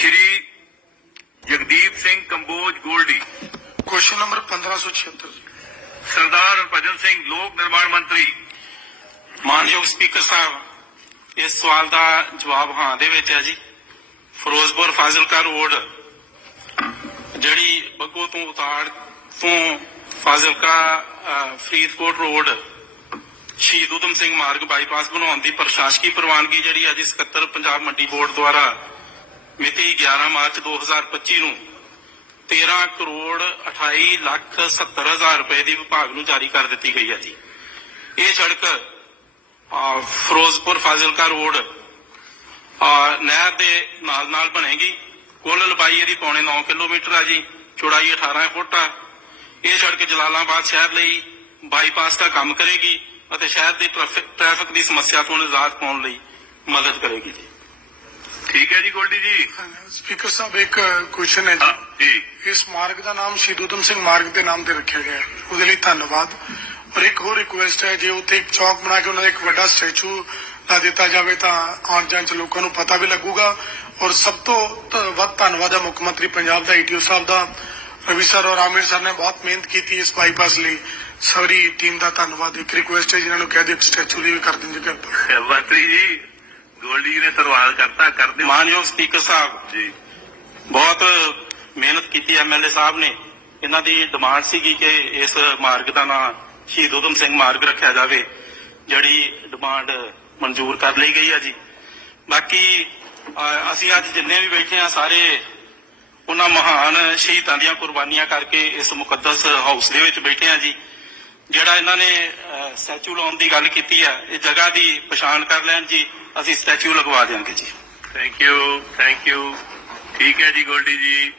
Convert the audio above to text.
ਸ਼੍ਰੀ Jagdeep Singh Kamboj Goldy question number 1576 Sardar Bhajan Singh ਲੋਕ ਨਿਰਮਾਣ ਮੰਤਰੀ ਮਾਨਯੋਗ ਸਪੀਕਰ ਸਾਹਿਬ ਇਸ ਸਵਾਲ ਦਾ ਜਵਾਬ ਹਾਂ ਦੇ ਵਿੱਚ ਹੈ ਜੀ ਫਿਰੋਜ਼ਪੁਰ ਫਾਜ਼ਿਲਕਾ ਰੋਡ ਜਿਹੜੀ ਬੱਗੋ ਤੋਂ ਉਤਾੜ ਤੋਂ ਫਾਜ਼ਿਲਕਾ ਫਰੀਦਕੋਟ ਰੋਡ ਸ਼ਹੀਦ ਉਦਮ ਸਿੰਘ ਮਾਰਗ ਬਾਈਪਾਸ ਬਣਾਉਣ ਦੀ ਪ੍ਰਸ਼ਾਸਕੀ ਪ੍ਰਵਾਨਗੀ ਜਿਹੜੀ ਅੱਜ ਸਕੱਤਰ ਪੰਜਾਬ ਮੰਡੀ ਬੋਰਡ ਦੁਆਰਾ ਮਿਤੀ 11 ਮਾਰਚ 2025 ਨੂੰ 13 ਕਰੋੜ 28 ਲੱਖ 70 ਹਜ਼ਾਰ ਰੁਪਏ ਦੀ ਵਿਭਾਗ ਨੂੰ ਜਾਰੀ ਕਰ ਦਿੱਤੀ ਗਈ ਹੈ ਜੀ ਇਹ ਸੜਕ ਫਿਰੋਜ਼ਪੁਰ ਫਾਜ਼ਿਲਕਾ ਰੋਡ ਨਹਿਰ ਦੇ ਨਾਲ ਨਾਲ ਬਣੇਗੀ ਕੁੱਲ ਲੰਬਾਈ ਇਹਦੀ ਪੌਣੇ 9 ਕਿਲੋਮੀਟਰ ਆ ਜੀ ਚੌੜਾਈ 18 ਫੁੱਟ ਆ ਇਹ ਸੜਕ ਜਲਾਲਾਬਾਦ ਸ਼ਹਿਰ ਲਈ ਬਾਈਪਾਸ ਦਾ ਕੰਮ ਕਰੇਗੀ ਅਤੇ ਸ਼ਹਿਰ ਦੀ ਟ੍ਰੈਫਿਕ ਦੀ ਸਮੱਸਿਆ ਤੋਂ ਨਿਜ਼ਾਤ ਪਾਉਣ ਲਈ ਮਦਦ ਕਰੇਗੀ ਜੀ ਠੀਕ ਹੈ ਜੀ ਗੋਲਡੀ ਜੀ ਸਪੀਕਰ ਸਾਹਿਬ ਇੱਕ ਕੁਐਸਚਨ ਹੈ ਹਾਂ, ਜੀ ਇਸ ਮਾਰਗ ਦਾ ਨਾਮ ਸ਼ਹੀਦ ਸਿੰਘ ਮਾਰਗ ਦੇ ਨਾਮ ਤੇ ਰੱਖਿਆ ਗਿਆ ਹੈ ਉਹਦੇ ਲਈ ਧੰਨਵਾਦ ਔਰ ਇੱਕ ਹੋਰ ਰਿਕੁਐਸਟ ਹੈ ਜੇ ਉੱਥੇ ਇੱਕ ਚੌਕ ਬਣਾ ਕੇ ਉਹਨਾਂ ਦਾ ਇੱਕ ਵੱਡਾ ਸਟੈਚੂ ਲਾ ਦਿੱਤਾ ਜਾਵੇ ਤਾਂ ਆਉਣ ਜਾਣ ਚ ਲੋਕਾਂ ਨੂੰ ਪਤਾ ਵੀ ਲੱਗੂਗਾ ਔਰ ਸਭ ਤੋਂ ਵੱਧ ਧੰਨਵਾਦ ਹੈ ਮੁੱਖ ਮੰਤਰੀ ਪੰਜਾਬ ਦਾ ਈਟੀਓ ਸਾਹਿਬ ਦਾ ਰਵੀ ਸਰ ਔਰ ਆਮਿਰ ਸਰ ਨੇ ਬਹੁਤ ਮਿਹਨਤ ਕੀਤੀ ਇਸ ਬਾਈਪਾਸ ਲਈ ਸਾਰੀ ਟੀਮ ਦਾ ਧੰਨਵਾਦ ਇੱਕ ਰਿਕੁਐਸਟ ਹੈ ਜਿਨ੍ਹਾਂ ਨੂੰ ਕਹਿ ਦਿਓ ਸਟੈਚੂ ਲਈ ਵੀ ਕਰ ਦਿੰਦੇ ਕਿਰਪਾ ਮੰਤਰੀ ਜੀ ਗੋਲਡੀ ਜੀ ਨੇ ਧੰਨਵਾਦ ਕਰਤਾ ਕਰਦੇ ਮਾਨਯੋਗ ਸਪੀਕਰ ਸਾਹਿਬ ਜੀ ਬਹੁਤ ਮਿਹਨਤ ਕੀਤੀ ਐਮਐਲਏ ਸਾਹਿਬ ਨੇ ਇਹਨਾਂ ਦੀ ਡਿਮਾਂਡ ਸੀਗੀ ਕਿ ਇਸ ਮਾਰਗ ਦਾ ਨਾਮ ਸ਼ਹੀਦ ਉਦਮ ਸਿੰਘ ਮਾਰਗ ਰੱਖਿਆ ਜਾਵੇ ਜਿਹੜੀ ਡਿਮਾਂਡ ਮਨਜ਼ੂਰ ਕਰ ਲਈ ਗਈ ਹੈ ਜੀ ਬਾਕੀ ਅਸੀਂ ਅੱਜ ਜਿੰਨੇ ਵੀ ਬੈਠੇ ਆ ਸਾਰੇ ਉਹਨਾਂ ਮਹਾਨ ਸ਼ਹੀਦਾਂ ਦੀਆਂ ਕੁਰਬਾਨੀਆਂ ਕਰਕੇ ਇਸ ਮੁਕੱਦਸ ਹਾਊਸ ਦੇ ਵਿੱਚ ਬੈਠੇ ਆ ਜੀ ਜਿਹੜਾ ਇਹਨਾਂ ਨੇ ਸੈਚੂ ਲਾਉਣ ਦੀ ਗੱਲ ਕੀਤੀ ਆ ਇਹ ਜਗ੍ਹਾ ਦੀ ਪਛਾਣ ਕਰ ਲੈਣ ਜੀ ਅਸੀਂ ਸਟੈਚੂ ਲਗਵਾ ਦੇਵਾਂਗੇ ਜੀ ਥੈਂਕ ਯੂ ਥੈਂਕ ਯੂ ਠੀਕ ਹੈ ਜੀ ਗੋਲਡੀ ਜੀ